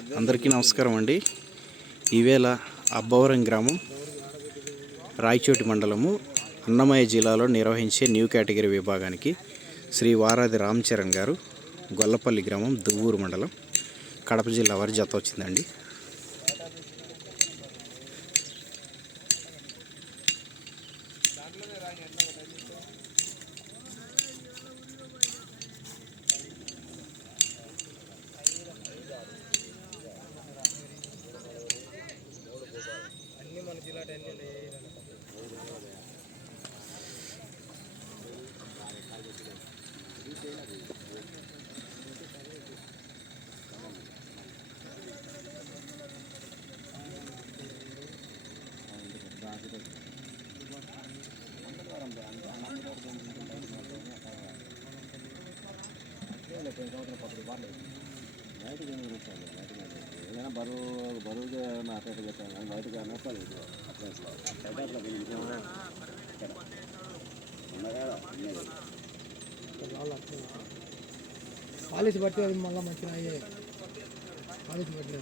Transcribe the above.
అందరికీ నమస్కారం అండి. ఈవేళ అబ్బవరం గ్రామం రాయచోటి మండలము అన్నమయ్య జిల్లాలో నిర్వహించే న్యూ కేటగిరీ విభాగానికి శ్రీ వారాది రామ్ చరణ్ గారు గొల్లపల్లి గ్రామం దువ్వూరు మండలం కడప జిల్లా వారి జత వచ్చిందండి. ఏదైనా బరువు బరువుగా అట్లా పెట్టాను బయటకు అనొస్తుంది పాలిసి బట్టి మళ్ళీ మంచిగా అయ్యే పాలిసి బట్టి